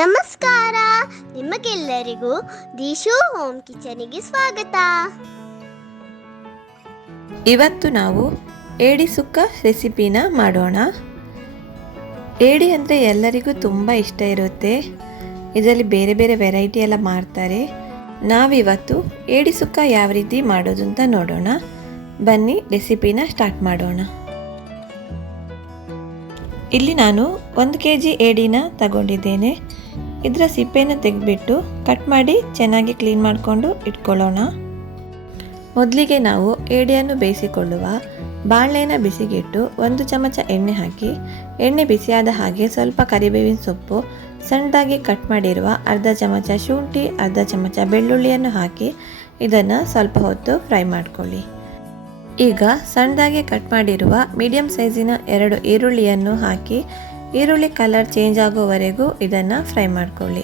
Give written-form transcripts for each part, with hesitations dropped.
ನಮಸ್ಕಾರ, ನಿಮಗೆಲ್ಲರಿಗೂ ದೀಶು ಹೋಮ್ ಕಿಚನಿಗೆ ಸ್ವಾಗತ. ಇವತ್ತು ನಾವು ಏಡಿ ಸುಕ್ಕ ರೆಸಿಪಿನ ಮಾಡೋಣ. ಏಡಿ ಅಂದರೆ ಎಲ್ಲರಿಗೂ ತುಂಬ ಇಷ್ಟ ಇರುತ್ತೆ. ಇದರಲ್ಲಿ ಬೇರೆ ಬೇರೆ ವೆರೈಟಿ ಎಲ್ಲ ಮಾಡ್ತಾರೆ. ನಾವಿವತ್ತು ಏಡಿ ಸುಕ್ಕ ಯಾವ ರೀತಿ ಮಾಡೋದು ಅಂತ ನೋಡೋಣ. ಬನ್ನಿ ರೆಸಿಪಿನ ಸ್ಟಾರ್ಟ್ ಮಾಡೋಣ. ಇಲ್ಲಿ ನಾನು 1 kg ಏಡಿನ ತಗೊಂಡಿದ್ದೇನೆ. ಇದರ ಸಿಪ್ಪೆನ ತೆಗೆದುಬಿಟ್ಟು ಕಟ್ ಮಾಡಿ ಚೆನ್ನಾಗಿ ಕ್ಲೀನ್ ಮಾಡಿಕೊಂಡು ಇಟ್ಕೊಳ್ಳೋಣ. ಮೊದಲಿಗೆ ನಾವು ಏಡಿಯನ್ನು ಬೇಯಿಸಿಕೊಳ್ಳುವ ಬಾಣಲೆನ ಬಿಸಿಗಿಟ್ಟು 1 ಚಮಚ ಎಣ್ಣೆ ಹಾಕಿ, ಎಣ್ಣೆ ಬಿಸಿಯಾದ ಹಾಗೆ ಸ್ವಲ್ಪ ಕರಿಬೇವಿನ ಸೊಪ್ಪು, ಸಣ್ಣದಾಗಿ ಕಟ್ ಮಾಡಿರುವ ಅರ್ಧ ಚಮಚ ಶುಂಠಿ, ಅರ್ಧ ಚಮಚ ಬೆಳ್ಳುಳ್ಳಿಯನ್ನು ಹಾಕಿ ಇದನ್ನು ಸ್ವಲ್ಪ ಹೊತ್ತು ಫ್ರೈ ಮಾಡಿಕೊಳ್ಳಿ. ಈಗ ಸಣ್ಣದಾಗಿ ಕಟ್ ಮಾಡಿರುವ ಮೀಡಿಯಂ ಸೈಜಿನ 2 ಈರುಳ್ಳಿಯನ್ನು ಹಾಕಿ ಈರುಳ್ಳಿ ಕಲರ್ ಚೇಂಜ್ ಆಗೋವರೆಗೂ ಇದನ್ನು ಫ್ರೈ ಮಾಡಿಕೊಳ್ಳಿ.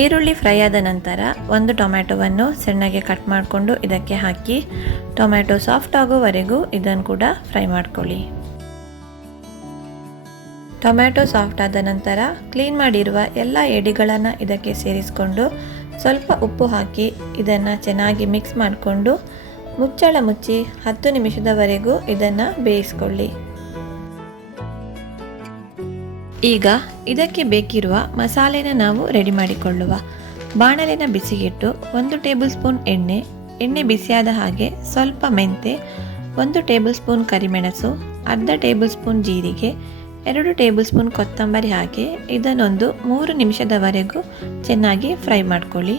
ಈರುಳ್ಳಿ ಫ್ರೈ ಆದ ನಂತರ 1 ಟೊಮ್ಯಾಟೊವನ್ನು ಸಣ್ಣಗೆ ಕಟ್ ಮಾಡಿಕೊಂಡು ಇದಕ್ಕೆ ಹಾಕಿ ಟೊಮ್ಯಾಟೊ ಸಾಫ್ಟ್ ಆಗೋವರೆಗೂ ಇದನ್ನು ಕೂಡ ಫ್ರೈ ಮಾಡ್ಕೊಳ್ಳಿ. ಟೊಮ್ಯಾಟೊ ಸಾಫ್ಟ್ ಆದ ನಂತರ ಕ್ಲೀನ್ ಮಾಡಿರುವ ಎಲ್ಲ ಏಡಿಗಳನ್ನು ಇದಕ್ಕೆ ಸೇರಿಸಿಕೊಂಡು ಸ್ವಲ್ಪ ಉಪ್ಪು ಹಾಕಿ ಇದನ್ನು ಚೆನ್ನಾಗಿ ಮಿಕ್ಸ್ ಮಾಡಿಕೊಂಡು ಮುಚ್ಚಳ ಮುಚ್ಚಿ 10 ನಿಮಿಷದವರೆಗೂ ಇದನ್ನು ಬೇಯಿಸ್ಕೊಳ್ಳಿ. ಈಗ ಇದಕ್ಕೆ ಬೇಕಿರುವ ಮಸಾಲೆನ ನಾವು ರೆಡಿ ಮಾಡಿಕೊಳ್ಳುವ. ಬಾಣಲೆನ ಬಿಸಿಗಿಟ್ಟು 1 ಟೇಬಲ್ ಸ್ಪೂನ್ ಎಣ್ಣೆ ಬಿಸಿಯಾದ ಹಾಗೆ ಸ್ವಲ್ಪ ಮೆಂತೆ, 1 ಟೇಬಲ್ ಸ್ಪೂನ್ ಕರಿಮೆಣಸು, ಅರ್ಧ ಟೇಬಲ್ ಸ್ಪೂನ್ ಜೀರಿಗೆ, 2 ಟೇಬಲ್ ಸ್ಪೂನ್ ಕೊತ್ತಂಬರಿ ಹಾಕಿ ಇದನ್ನೊಂದು 3 ನಿಮಿಷದವರೆಗೂ ಚೆನ್ನಾಗಿ ಫ್ರೈ ಮಾಡ್ಕೊಳ್ಳಿ.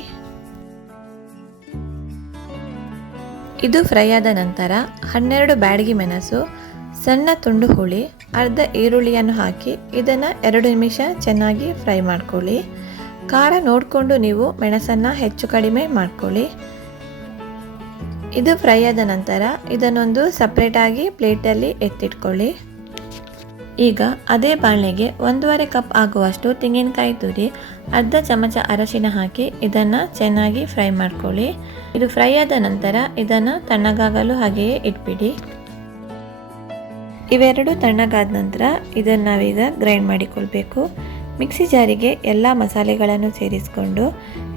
ಇದು ಫ್ರೈ ಆದ ನಂತರ 12 ಬ್ಯಾಡಗಿ ಮೆಣಸು, ಸಣ್ಣ ತುಂಡು ಹುಳಿ, ಅರ್ಧ ಈರುಳ್ಳಿಯನ್ನು ಹಾಕಿ ಇದನ್ನು 2 ನಿಮಿಷ ಚೆನ್ನಾಗಿ ಫ್ರೈ ಮಾಡ್ಕೊಳ್ಳಿ. ಖಾರ ನೋಡಿಕೊಂಡು ನೀವು ಮೆಣಸನ್ನು ಹೆಚ್ಚು ಕಡಿಮೆ ಮಾಡ್ಕೊಳ್ಳಿ. ಇದು ಫ್ರೈ ಆದ ನಂತರ ಇದನ್ನೊಂದು ಸಪ್ರೇಟಾಗಿ ಪ್ಲೇಟಲ್ಲಿ ಎತ್ತಿಟ್ಕೊಳ್ಳಿ. ಈಗ ಅದೇ ಬಾಣಲೆಗೆ 1.5 ಕಪ್ ಆಗುವಷ್ಟು ತೆಂಗಿನಕಾಯಿ ತುರಿ, ಅರ್ಧ ಚಮಚ ಅರಶಿನ ಹಾಕಿ ಇದನ್ನು ಚೆನ್ನಾಗಿ ಫ್ರೈ ಮಾಡ್ಕೊಳ್ಳಿ. ಇದು ಫ್ರೈ ಆದ ನಂತರ ಇದನ್ನು ತಣ್ಣಗಾಗಲು ಹಾಗೆಯೇ ಇಟ್ಬಿಡಿ. ಇವೆರಡು ತಣ್ಣಗಾದ ನಂತರ ಇದನ್ನು ನಾವೀಗ ಗ್ರೈಂಡ್ ಮಾಡಿಕೊಳ್ಬೇಕು. ಮಿಕ್ಸಿ ಜಾರಿಗೆ ಎಲ್ಲ ಮಸಾಲೆಗಳನ್ನು ಸೇರಿಸಿಕೊಂಡು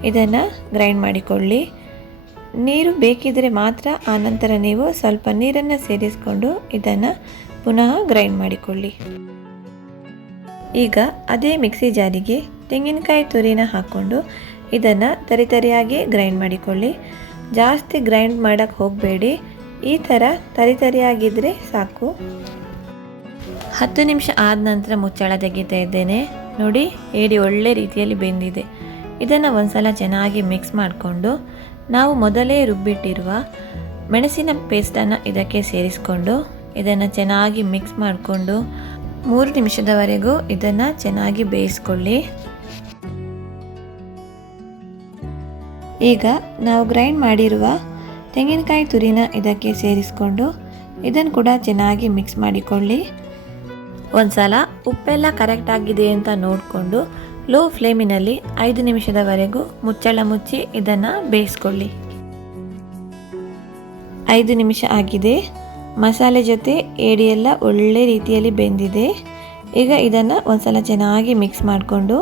ಇದನ್ನು ಗ್ರೈಂಡ್ ಮಾಡಿಕೊಳ್ಳಿ. ನೀರು ಬೇಕಿದ್ರೆ ಮಾತ್ರ ಆನಂತರ ನೀವು ಸ್ವಲ್ಪ ನೀರನ್ನು ಸೇರಿಸಿಕೊಂಡು ಇದನ್ನು ಪುನಃ ಗ್ರೈಂಡ್ ಮಾಡಿಕೊಳ್ಳಿ. ಈಗ ಅದೇ ಮಿಕ್ಸಿ ಜಾರಿಗೆ ತೆಂಗಿನಕಾಯಿ ತುರಿನ ಹಾಕ್ಕೊಂಡು ಇದನ್ನು ತರಿತರಿಯಾಗಿ ಗ್ರೈಂಡ್ ಮಾಡಿಕೊಳ್ಳಿ. ಜಾಸ್ತಿ ಗ್ರೈಂಡ್ ಮಾಡೋಕ್ಕೆ ಹೋಗಬೇಡಿ, ಈ ಥರ ತರಿತರಿಯಾಗಿದ್ದರೆ ಸಾಕು. 10 ನಿಮಿಷ ಆದ ನಂತರ ಮುಚ್ಚಳ ತೆಗಿತಾ ಇದ್ದೇನೆ. ನೋಡಿ, ಏಡಿ ಒಳ್ಳೆ ರೀತಿಯಲ್ಲಿ ಬೆಂದಿದೆ. ಇದನ್ನು ಒಂದ್ಸಲ ಚೆನ್ನಾಗಿ ಮಿಕ್ಸ್ ಮಾಡಿಕೊಂಡು ನಾವು ಮೊದಲೇ ರುಬ್ಬಿಟ್ಟಿರುವ ಮೆಣಸಿನ ಪೇಸ್ಟನ್ನು ಇದಕ್ಕೆ ಸೇರಿಸ್ಕೊಂಡು ಇದನ್ನು ಚೆನ್ನಾಗಿ ಮಿಕ್ಸ್ ಮಾಡಿಕೊಂಡು 3 ನಿಮಿಷದವರೆಗೂ ಇದನ್ನು ಚೆನ್ನಾಗಿ ಬೇಯಿಸ್ಕೊಳ್ಳಿ. ಈಗ ನಾವು ಗ್ರೈಂಡ್ ಮಾಡಿರುವ ತೆಂಗಿನಕಾಯಿ ತುರಿನ ಇದಕ್ಕೆ ಸೇರಿಸ್ಕೊಂಡು ಇದನ್ನು ಕೂಡ ಚೆನ್ನಾಗಿ ಮಿಕ್ಸ್ ಮಾಡಿಕೊಳ್ಳಿ. ಒಂದ್ಸಲ ಉಪ್ಪೆಲ್ಲ ಕರೆಕ್ಟ್ ಆಗಿದೆ ಅಂತ ನೋಡಿಕೊಂಡು ಲೋ ಫ್ಲೇಮಿನಲ್ಲಿ 5 ನಿಮಿಷದವರೆಗೂ ಮುಚ್ಚಳ ಮುಚ್ಚಿ ಇದನ್ನು ಬೇಯಿಸ್ಕೊಳ್ಳಿ. 5 ನಿಮಿಷ ಆಗಿದೆ. ಮಸಾಲೆ ಜೊತೆ ಏಡಿ ಎಲ್ಲ ಒಳ್ಳೆ ರೀತಿಯಲ್ಲಿ ಬೆಂದಿದೆ. ಈಗ ಇದನ್ನು ಒಂದ್ಸಲ ಚೆನ್ನಾಗಿ ಮಿಕ್ಸ್ ಮಾಡಿಕೊಂಡು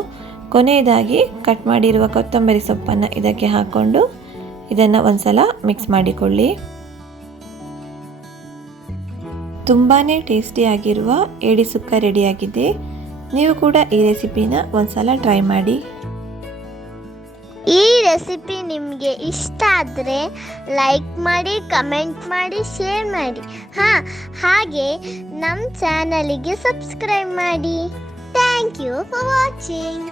ಕೊನೆಯದಾಗಿ ಕಟ್ ಮಾಡಿರುವ ಕೊತ್ತಂಬರಿ ಸೊಪ್ಪನ್ನು ಇದಕ್ಕೆ ಹಾಕ್ಕೊಂಡು ಇದನ್ನು ಒಂದ್ಸಲ ಮಿಕ್ಸ್ ಮಾಡಿಕೊಳ್ಳಿ. ತುಂಬಾ ಟೇಸ್ಟಿಯಾಗಿರುವ ಏಡಿ ಸುಕ್ಕ ರೆಡಿಯಾಗಿದೆ. ನೀವು ಕೂಡ ಈ ರೆಸಿಪಿನ ಒಂದ್ಸಲ ಟ್ರೈ ಮಾಡಿ. ಈ ರೆಸಿಪಿ ನಿಮಗೆ ಇಷ್ಟ ಆದರೆ ಲೈಕ್ ಮಾಡಿ, ಕಮೆಂಟ್ ಮಾಡಿ, ಶೇರ್ ಮಾಡಿ. ಹಾಗೆ ನಮ್ಮ ಚಾನಲಿಗೆ ಸಬ್ಸ್ಕ್ರೈಬ್ ಮಾಡಿ. Thank you for watching.